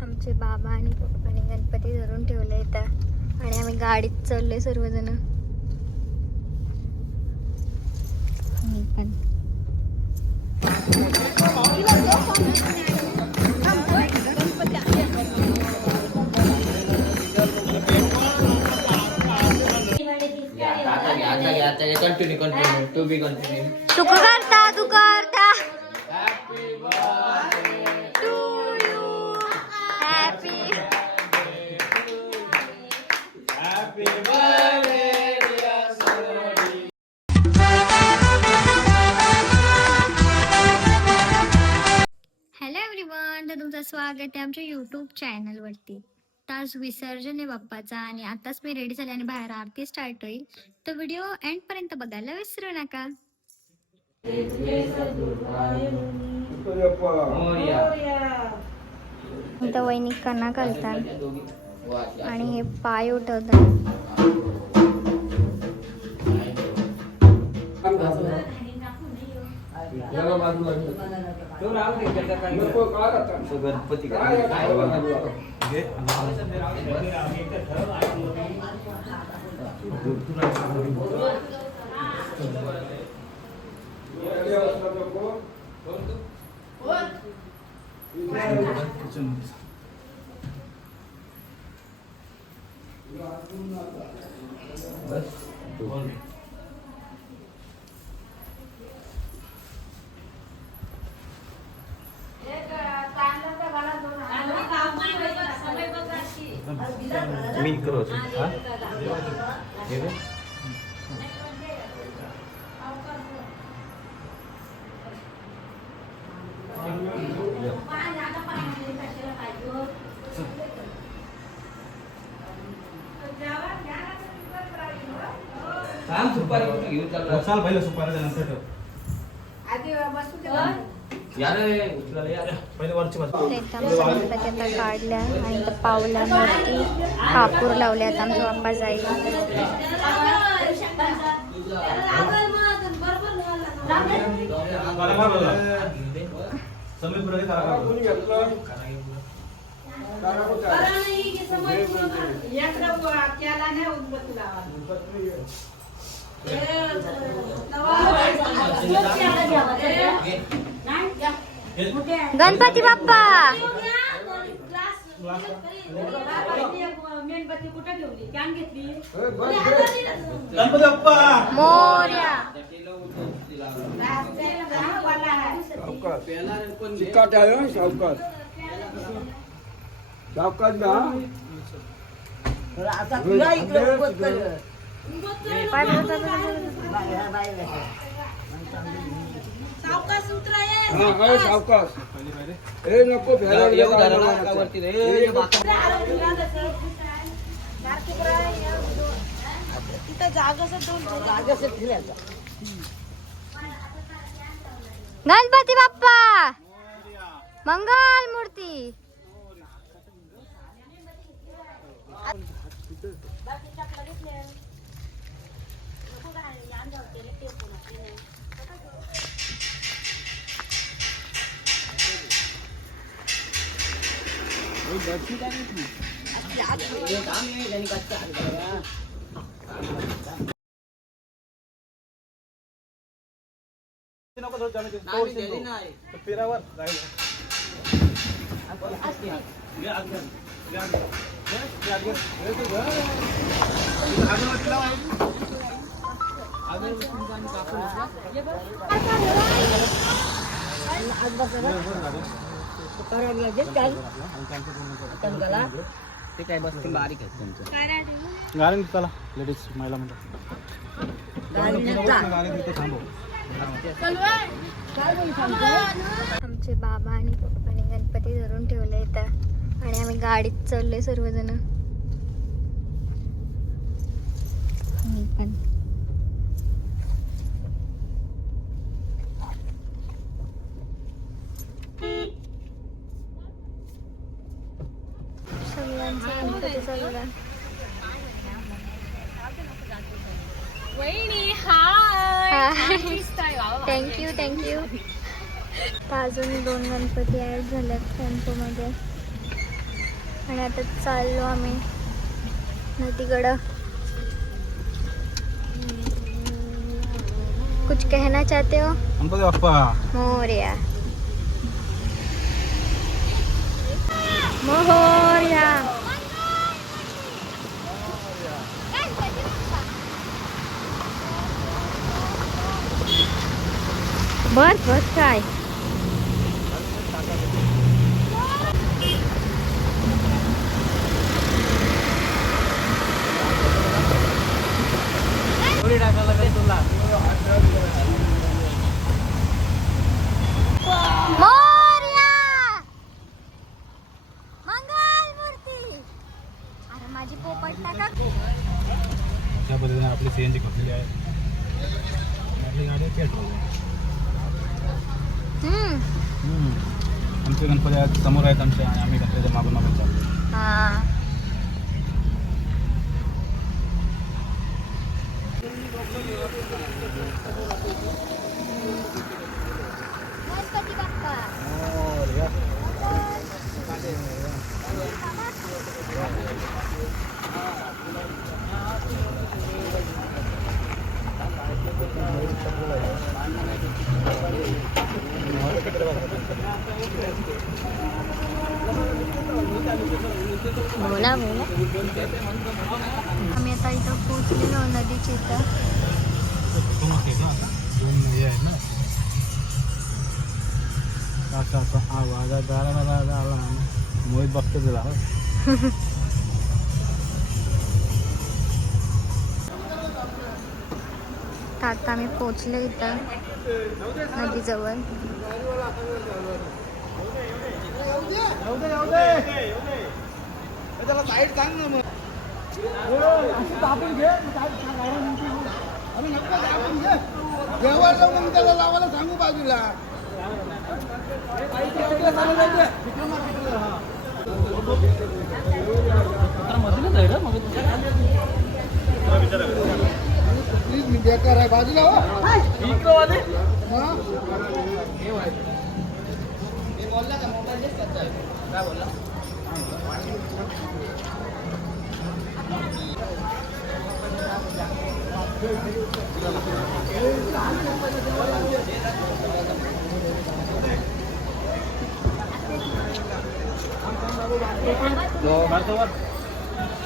आमचे बाबा आणि पप्पाने गणपती धरून ठेवले इथं आणि आम्ही गाडीत चाललोय सर्वजण. मी पण सुख करता तू करता. हॅलो एव्हरीवन, तर तुमचं स्वागत आहे आमच्या यूट्यूब चॅनलवरती. आज विसर्जन आहे बाप्पाचा आणि आताच मी रेडी झाले आणि बाहेर आरती स्टार्ट होईल, तर व्हिडिओ एंड पर्यंत बघायला विसरू नका. इथं वहिनी कणा घालतात आणि हे पाय उठवतात. मी करत चाल पहिलं सुपारी नंतर गणपती काढल्या आणि इथं पावलावरती कापूर लावल्यात. आमचा बाप्पा जाईल. गणपती बाप्पा मेणबत्ती कुठे ठेवली? कॅन घेतली. गणपती बाप्पा मोरया. नको गणपती बाप्पा मंगल मूर्ती. ते काय बसते बारीक आहे त्यांचं गाडी चला लेडीज महिला म्हणतात आमचे बाबा आणि पप्पाने गणपती धरून ठेवले इथं आणि आम्ही गाडीत चाललोय सर्वजण. मी पण थँक्यू थँक्यू. अजून 2 गणपती ॲड झाल्यात टेम्पोमध्ये आणि आता चाललो आम्ही नदीकडं. कुछ कहना चाहते हो? गणपती बाप्पा मोरया. मोरया. बस काय मोरया. मंगल मूर्ती. अरे माझी पोपट टाका. अशा पद्धतीने आपली सीएनजी घेतलेली आहे. आपली गाडी पेट्रोल आहे. आमचे गणपती आज समोर आहेत आमच्या आणि आम्ही गणपतीच्या मागून मागून चाललो. हा. गणपती बाप्पा. बोला बोला. आम्ही आता इथं पोहोचलेलो नदीच्या इथं. असं असं आवाज आला मोहित बघतो तुला. आता आम्ही पोहोचलो इथं नदीजवळ. त्याला लावायला सांगू बाजूला. प्लीज मी बेकार आहे बाजूला.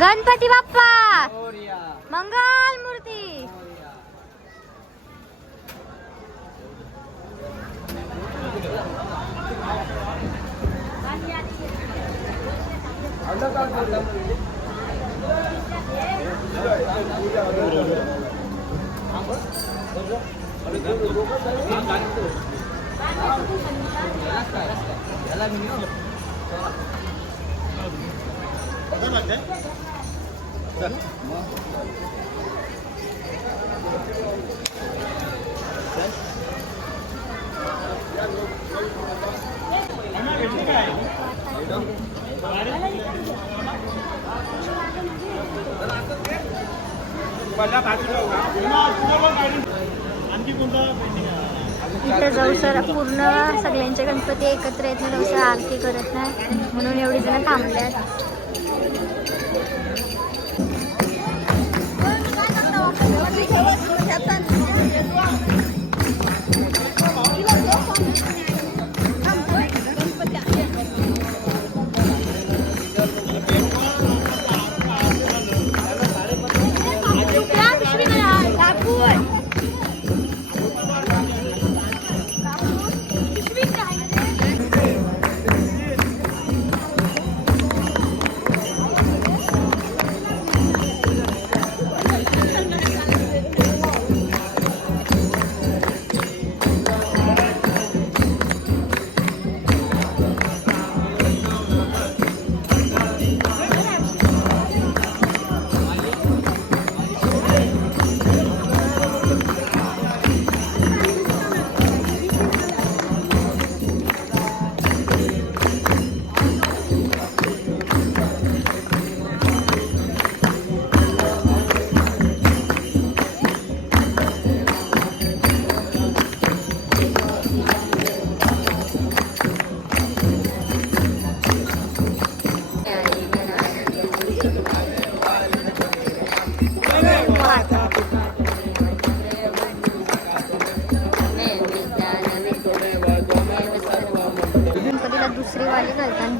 गणपती बाप्पा मंगल मूर्ती. इथं जाऊ सर पूर्ण सगळ्यांचे गणपती एकत्र येत नाही, जाऊ आरती करत नाही म्हणून एवढी जण थांबल्यात.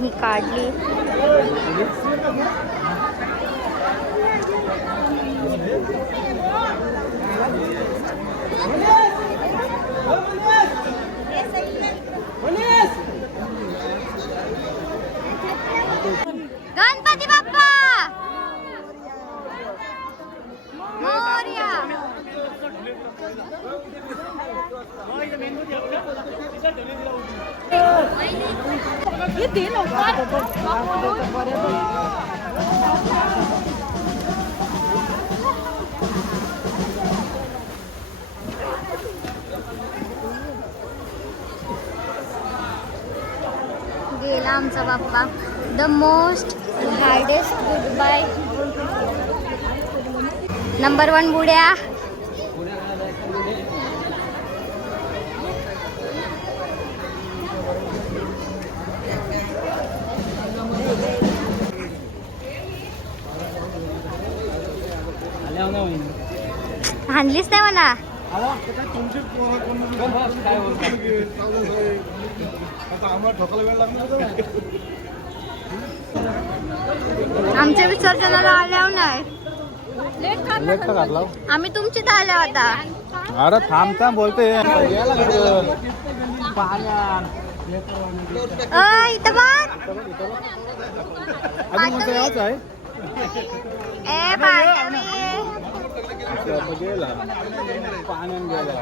ही काढली. गणपती बाप्पा मोरया. गेला आमचा Bappa. The most hardest good bye. Number 1 बुड्या. हाणलीच नाही मला. आमच्या विसर्जनाला आल्यावर नाही. लेट का काढला? आम्ही तुमचीच आल्या होता. अरे थांबता बोलते इथं बघ. आहे ए पाठवी. गेला पाण्यात गेला.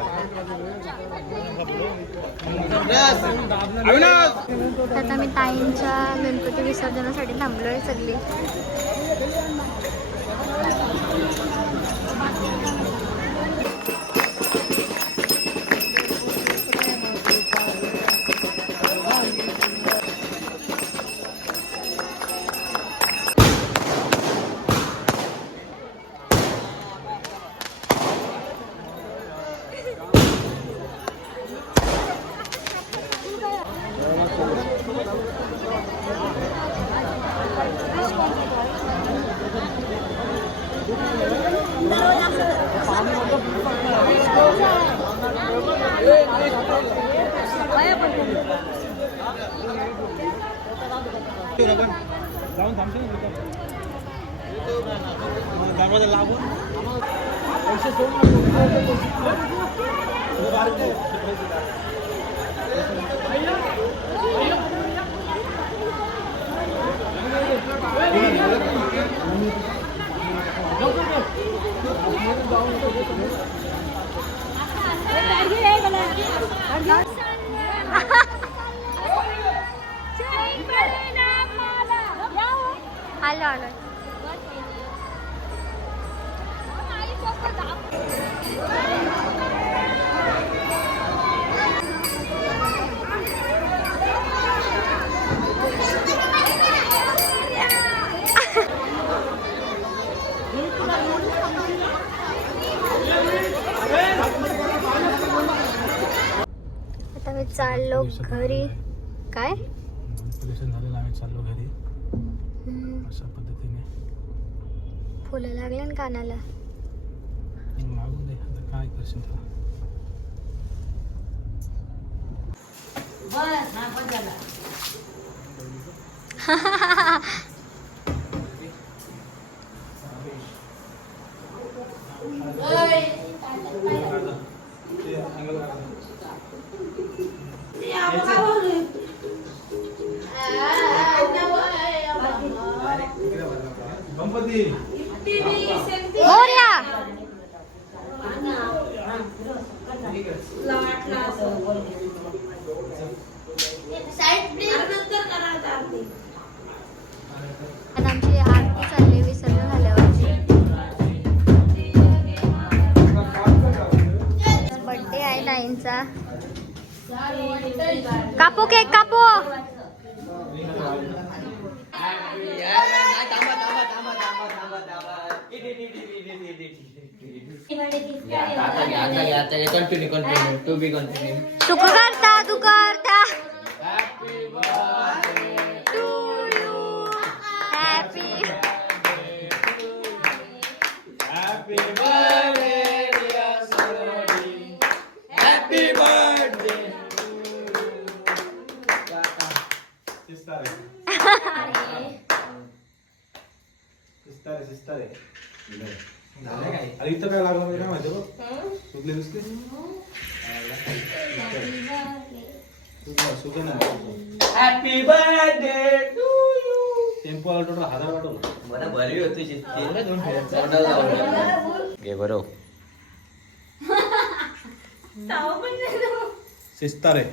आता मी ताईंच्या गणपती विसर्जनासाठी थांबलोय सगळी. जाऊन थांबते दरवाजा लागून आलो आलो. आता मी चाललो घरी. काय पोल्युशन झालेलं, आम्ही चाललो घरी अशा पद्धतीने. फुलं लागले ना कानाला. मागून दे आता काय करशील त्याला. गणपती मोरया. आता आमची आरती चालली विसर्जन झाल्यावरची. बर्थडे आहे ताईंचा. कापू केक कापू. Continue. To be continued. तू करता तू करता. To you happy. Happy birthday, dear Sarodi. Happy birthday to you. सुटले दिसले happy birthday to you. Tempo आला टोटल 1000 वाटवलं. मला बरी होती चित्ती दोन तोंडाला लावलं. घे बरो शिस्तार आहे.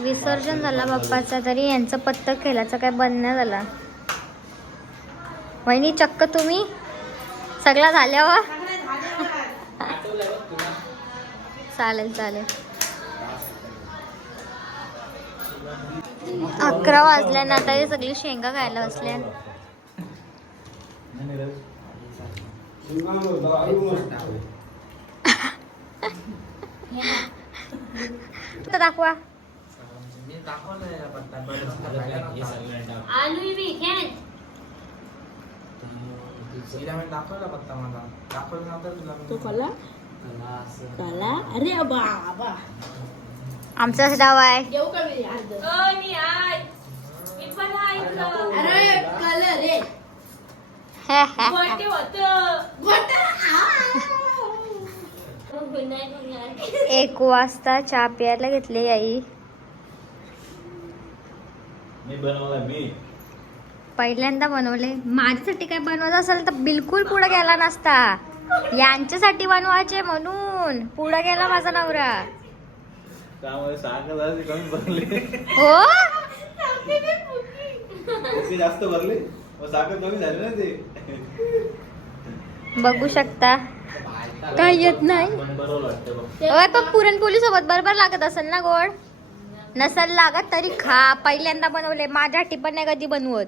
विसर्जन झाला बाप्पाचा, तरी यांचं पत्ता खेळाचं काय बंद नाही झाला. वहिनी चक्क तुम्ही सगळं झाल्यावर चालेल चालेल. 11 वाजल्या ना, आता हे सगळी शेंगा खायला बसल्या. तर दाखवा आलू बी घ्या. दाखवला पत्ता मला दाखवला नव्हता तुला. तो कला कला. अरे बाबा आमचाच डाव आहे. येऊ का मी अर्ध? मी आहे. मी पण आहे इथं. अरे कलर रे गोटे होतं. गोटे 1 वाजता चहा प्यायला घेतली आई. मी बनवला मी. पहिल्यांदा बनवले. माझ्यासाठी काय बनवायचं असेल तर बिलकुल पुढे गेला नसता. यांच्यासाठी बनवायचे म्हणून पुढे गेला माझा नवरा. त्यामुळे साखर कमी भरले. हो जास्त भरले साखर कमी झाली ना ते. बघू शकता काय येत नाही. बरोबर वाटतं बघ. ओय, पण पुरणपोळी सोबत बरोबर लागत असेल ना गोड. नसेल लागत तरी खा. पहिल्यांदा बनवले. माझ्यासाठी पण नाही कधी बनवत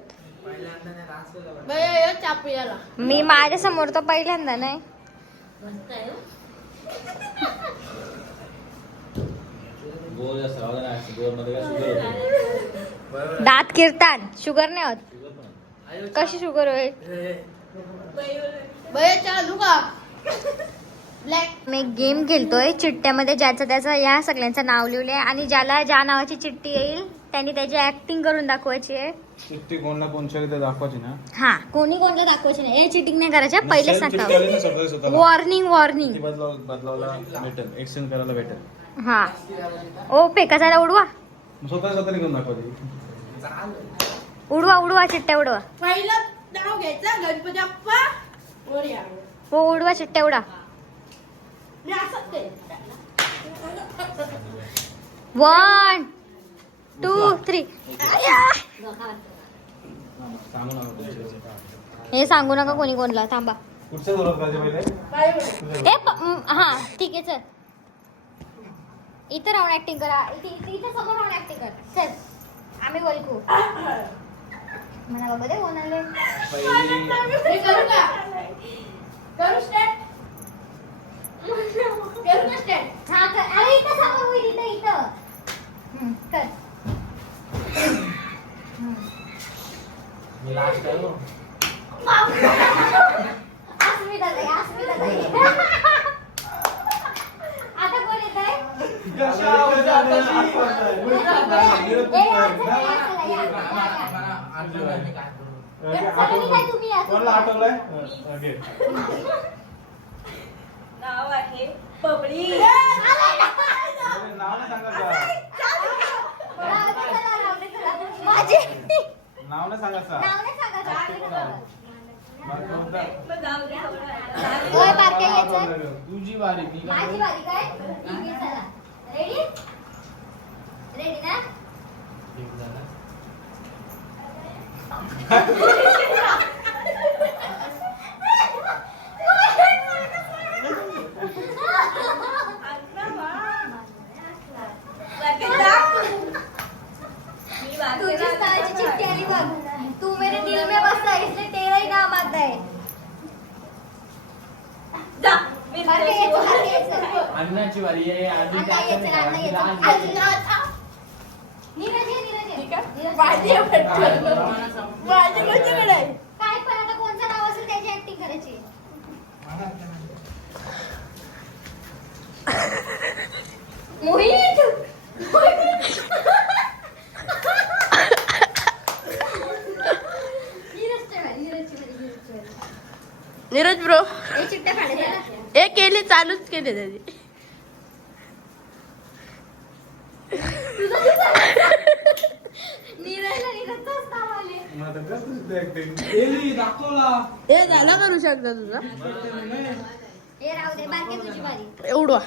चापियाला मी. माझ्या समोर तर पहिल्यांदा नाही. गोड जास्त आवडत नाही. गोड मध्ये काय शुगर होते. दात किरतान शुगर नाही होत. शुगर पण आहे. कशी शुगर होईल. चालू का ब्लॅक. मी गेम खेळतोय. चिठ्ठ्यामध्ये ज्याचं त्याचं या सगळ्यांचं नाव लिहिलंय आणि ज्याला ज्या नावाची चिठ्ठी येईल त्यांनी त्याची ऍक्टिंग करून दाखवायची आहे. चिठ्ठी कोणला कोणच्या ते दाखवायची ना. हा, कोणी कोणला दाखवायची नाही. हे चिटिंग नाही करायचं पहिले चिठ्ठी सांगा. आली ना स्वतःला वॉर्निंग वॉर्निंग. ती बदलावला भेटेल. एक्सचेंज करायला भेटेल. हा ओ फेकायला उडवा स्वतः घेऊन दाखवायची. उडवा उडवा चिट्ट्या उडवा. पहिलं नाव घ्यायचं गणपती बाप्पा मोरया. हो उडवा चिट्ट्या उडा. मी असंच ते 1 2 3. सांगू नका तुमच्या. हे सांगू नका कोणी कोणला. थांबा. कुठच्या जोरात करायचे पहिले. काय बोलू? हा ठीक आहे चल. इथं राहून ऍक्टिंग करा. इथं समोर राहून ऍक्टिंग कर. चल आम्ही ओळखू. मला बाबा दे कोणाले. मी करू का करू स्टार्ट करू का स्टार्ट. हा कर. अरे इथं समोर होईल. इथं कर. मी लास्ट करू. अस्मिता ताई, अस्मिता ताई. आता कोण येत आहे. कोणाला आठवलंय. नाव आहे बबडी. नाव नाही सांगायचं. माझे नाव नाही सांगायचं. नाव नाही सांगायचं. जाऊ दे. ओय बारक्या यायचं. तुझी वारी मी माझी बारी काय. ठीक आहे चला. रेडी रेडी ना. ठीक झाला. तुझी स्थळाची चिठ्ठी आली बघ. तू मेरे दिल में बसा इसलिए तेरा ही नाम आता है. बारक्या यायचं, बारक्या यायचं. अन्नाची वारी आहे. आधी अण्णा यायचं, अण्णा यायचं. नीरज ये, नीरज ये. माझी माझी कोणच्याकडे आहे. काय पण आता कोणचं नाव असेल त्याची ऍक्टिंग करायची. मोहित नीरजच्या वाली, नीरजची वाली, नीरजची वाली. नीरज ब्रो हे चिट्ट्या काढायच्या ना. हे केली चालूच केले त्याची नीरजला नीरजचाच नाव आले. हे झाला करू शकता तुझा हे राहू दे बारके तुझी बारी. उडवा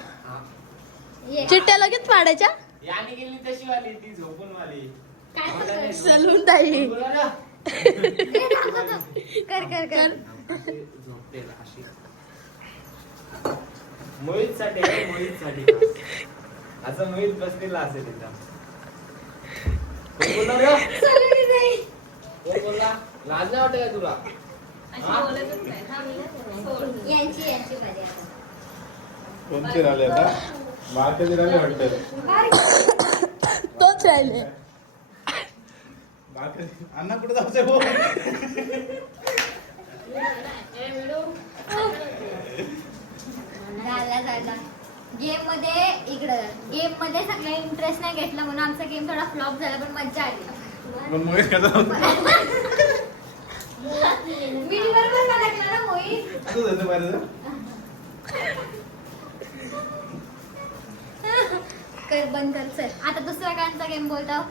ये. चिट्ट्या लगेच पाडायच्या याने गेली तशी वाली ती झोपून वाली काय पण कर. सलून ताई हे दाखवतो. कर कर कर. झोपते अशी मोहित साठी असं मोहित बसलेला असेल तिथं कोण बोलला रे? सलून जाईल. कोण बोलला लाज नाही वाटत का तुला यांची यांची बारी आता. कोणते राहिले आता बारकाचे राहिले वाटतं बारकी. तोच राहिले बारकाचे अण्णा कुठे जायचंय हो झाला गेम मध्ये इकडं गेम मध्ये सगळ्या इंटरेस्ट नाही घेतला म्हणून आमचा गेम थोडा फ्लॉप झाला पण मज्जा आली. पण मोहित कसा होता मी बरोबर का लागला ना मोहित. असं झालं बाहेर कर बंद कर चल आता दुसऱ्या गाणचा गेम बोलतो.